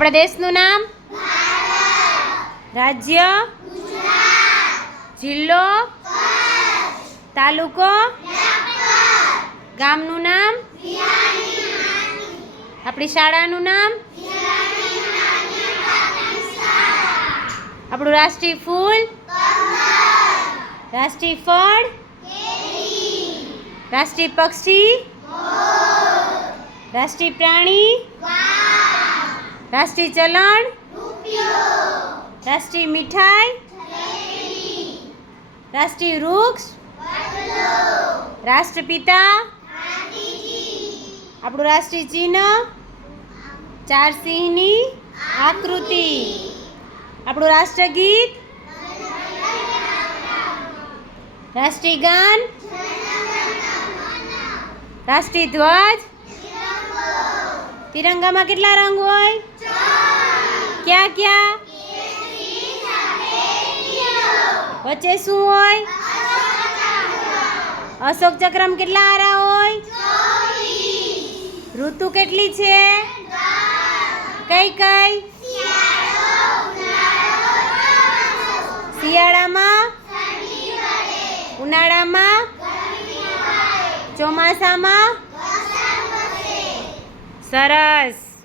આપણા દેશનું નામ? રાજ્ય? જિલ્લો? તાલુકો? ગામનું નામ? આપણી શાળાનું નામ? આપણું રાષ્ટ્રીય ફૂલ? રાષ્ટ્રીય ફળ? રાષ્ટ્રીય પક્ષી? રાષ્ટ્રીય પ્રાણી? રાષ્ટ્રીય ચલણ? રાષ્ટ્રીય મીઠાઈ? રાષ્ટ્રીય વૃક્ષ? રાષ્ટ્રપિતા? આપણું રાષ્ટ્રીય ચિહ્ન? 4 સિંહની આકૃતિ. આપણું રાષ્ટ્રગીત? રાષ્ટ્રીય ગાન? રાષ્ટ્રીય ધ્વજ? તિરંગામાં કેટલા રંગ હોય? ક્યાં ક્યાં? વચ્ચે શું હોય? અશોક ચક્રમાં કેટલા આરા હોય? ઋતુ કેટલી છે? કઈ કઈ? શિયાળામાં? ઉનાળામાં? ચોમાસામાં? સરસ.